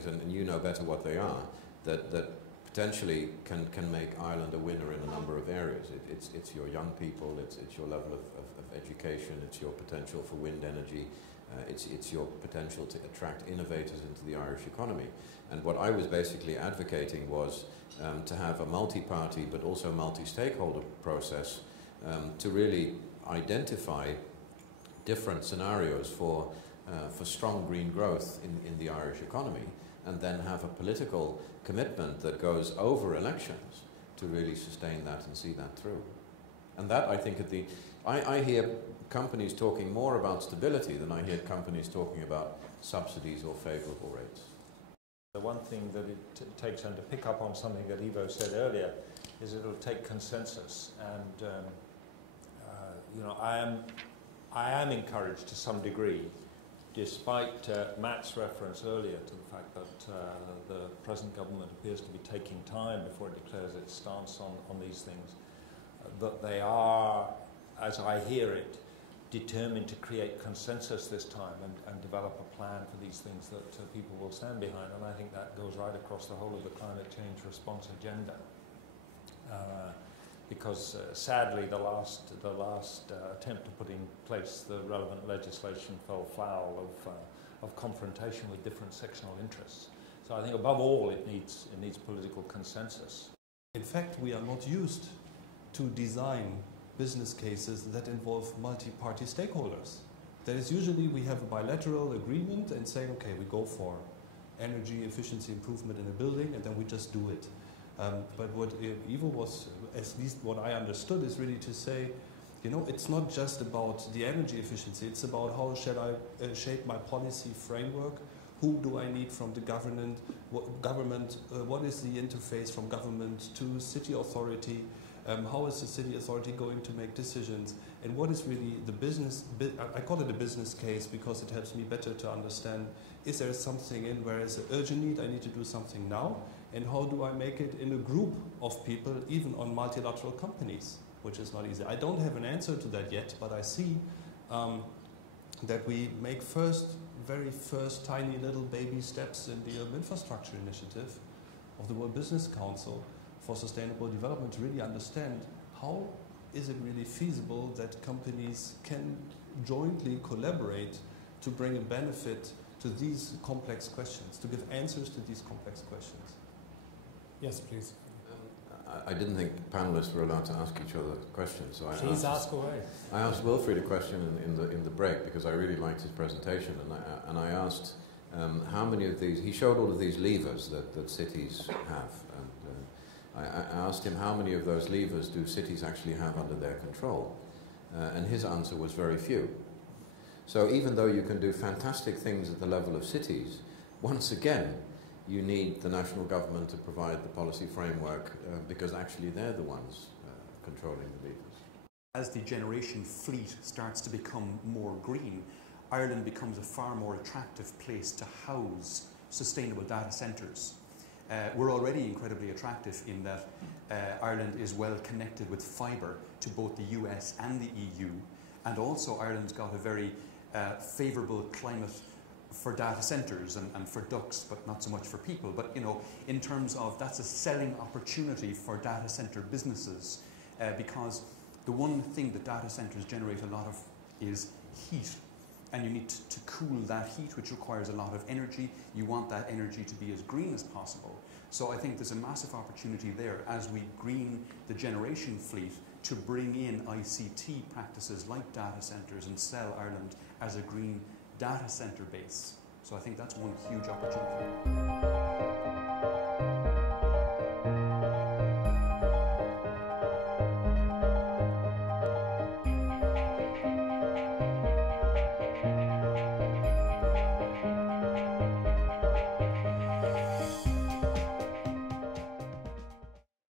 things, and you know better what they are, that potentially can make Ireland a winner in a number of areas. It's your young people, it's your level of education, it's your potential for wind energy, it's your potential to attract innovators into the Irish economy. And what I was basically advocating was to have a multi-party but also multi-stakeholder process to really identify different scenarios for strong green growth in the Irish economy, and then have a political commitment that goes over elections to really sustain that and see that through. And that, I think, I hear companies talking more about stability than I hear companies talking about subsidies or favourable rates. The one thing that it takes, and to pick up on something that Yvo said earlier, is it'll take consensus. And you know, I am encouraged to some degree, despite Matt's reference earlier to the fact that the present government appears to be taking time before it declares its stance on these things, that they are, as I hear it, determined to create consensus this time and develop a plan for these things that people will stand behind. And I think that goes right across the whole of the climate change response agenda. Because sadly, the last attempt to put in place the relevant legislation fell foul of confrontation with different sectional interests. So I think above all, it needs political consensus. In fact, we are not used to design business cases that involve multi-party stakeholders. That is, usually we have a bilateral agreement and say, okay, we go for energy efficiency improvement in a building, and then we just do it. But what Yvo was, at least what I understood, is really to say, you know, it's not just about the energy efficiency, it's about how shall I shape my policy framework, who do I need from the government, what is the interface from government to city authority, how is the city authority going to make decisions, and what is really the business, I call it a business case because it helps me better to understand, is there something in where is an urgent need, I need to do something now, and how do I make it in a group of people, even on multilateral companies, which is not easy. I don't have an answer to that yet, but I see that we make very first tiny little baby steps in the Urban Infrastructure Initiative of the World Business Council for Sustainable Development to really understand how is it really feasible that companies can jointly collaborate to bring a benefit to these complex questions, to give answers to these complex questions. Yes, please. I didn't think panelists were allowed to ask each other questions, so please ask away. I asked Wilfried a question in the break because I really liked his presentation, and I asked how many of these. He showed all of these levers that cities have, and I asked him how many of those levers do cities actually have under their control, and his answer was very few. So even though you can do fantastic things at the level of cities, once again, you need the national government to provide the policy framework because actually they're the ones controlling the levers. As the generation fleet starts to become more green, Ireland becomes a far more attractive place to house sustainable data centres. We're already incredibly attractive in that Ireland is well connected with fibre to both the US and the EU, and also Ireland's got a very favourable climate for data centres and for ducts, but not so much for people. But you know, in terms of that's a selling opportunity for data centre businesses because the one thing that data centres generate a lot of is heat, and you need to cool that heat, which requires a lot of energy. You want that energy to be as green as possible. So I think there's a massive opportunity there as we green the generation fleet to bring in ICT practices like data centres and sell Ireland as a green data centre base. So I think that's one huge opportunity.